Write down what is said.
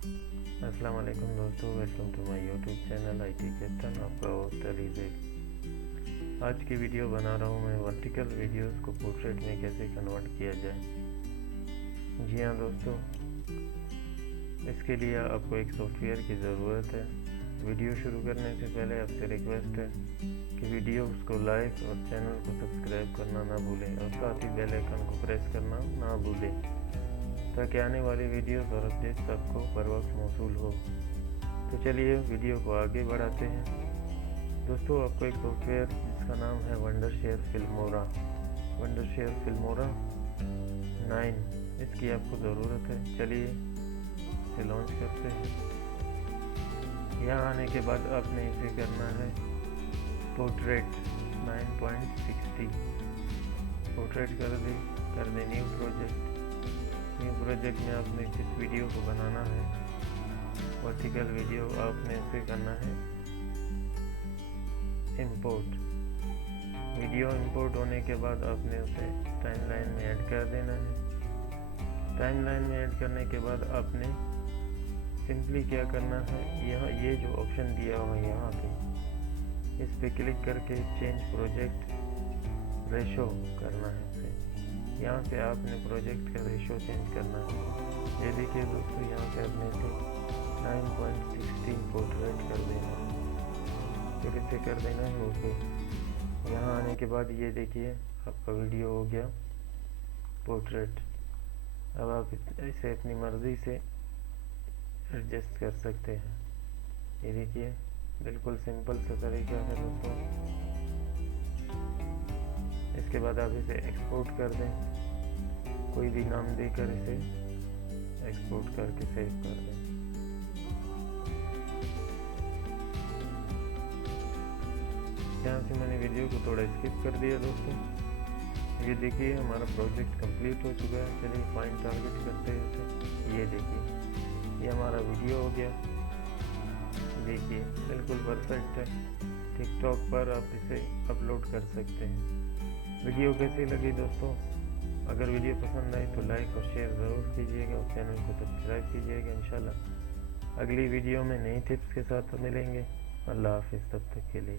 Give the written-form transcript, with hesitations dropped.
अस्सलाम वालेकुम दोस्तों, welcome to my YouTube channel IT captain, आपका होस्ट अलीज़। आज की वीडियो बना रहा हूँ मैं वर्टिकल वीडियोस को पोर्ट्रेट में कैसे कन्वर्ट किया जाए। जी हाँ दोस्तों, इसके लिए आपको एक सॉफ्टवेयर की ज़रूरत है। वीडियो शुरू करने से पहले आपसे रिक्वेस्ट है कि वीडियोस को लाइक और चैनल को सब्सक्राइब करना ना भूलें और साथ ही बेल आइकन को प्रेस करना ना भूलें ताकि आने वाली वीडियोस और अपडेट्स आपको बर वक्त मौसूल हो। तो चलिए वीडियो को आगे बढ़ाते हैं। दोस्तों, आपको एक सॉफ्टवेयर जिसका नाम है वंडरशेयर फिल्मोरा 9 इसकी आपको ज़रूरत है। चलिए इसे लॉन्च करते हैं। यहाँ आने के बाद आपने इसे करना है पोर्ट्रेट 9.60 पोर्ट्रेट कर दे न्यू प्रोजेक्ट में आपने जिस वीडियो को बनाना है वर्टिकल वीडियो, आपने इसे करना है इंपोर्ट। वीडियो इंपोर्ट होने के बाद आपने उसे टाइमलाइन में ऐड कर देना है। टाइमलाइन में ऐड करने के बाद आपने सिंपली क्या करना है, यहाँ ये जो ऑप्शन दिया हुआ है यहाँ पे, इस पे क्लिक करके चेंज प्रोजेक्ट रेशो करना है। यहाँ से आपने प्रोजेक्ट का रेशो चेंज करना है। ये देखिए दोस्तों, यहाँ से आपने इसे 9.16 पोर्ट्रेट कर देना है। फिर इसे कर देना है ओके। यहाँ आने के बाद ये देखिए आपका वीडियो हो गया पोर्ट्रेट। अब आप इसे अपनी मर्ज़ी से एडजस्ट कर सकते हैं। ये देखिए बिल्कुल सिंपल सा तरीका है दोस्तों। इसके बाद आप इसे एक्सपोर्ट कर दें, कोई भी नाम देकर इसे एक्सपोर्ट करके सेव कर दें। यहाँ से मैंने वीडियो को थोड़ा स्किप कर दिया दोस्तों। ये देखिए हमारा प्रोजेक्ट कंप्लीट हो चुका है। चलिए फाइंड टारगेट करते हैं इसे। ये देखिए ये हमारा वीडियो हो गया। देखिए बिल्कुल परफेक्ट है। टिकटॉक पर आप इसे अपलोड कर सकते हैं। वीडियो कैसी लगी दोस्तों? अगर वीडियो पसंद आई तो लाइक और शेयर ज़रूर कीजिएगा और चैनल को सब्सक्राइब कीजिएगा। इंशाल्लाह अगली वीडियो में नई टिप्स के साथ मिलेंगे। अल्लाह हाफिज़, तब तक के लिए।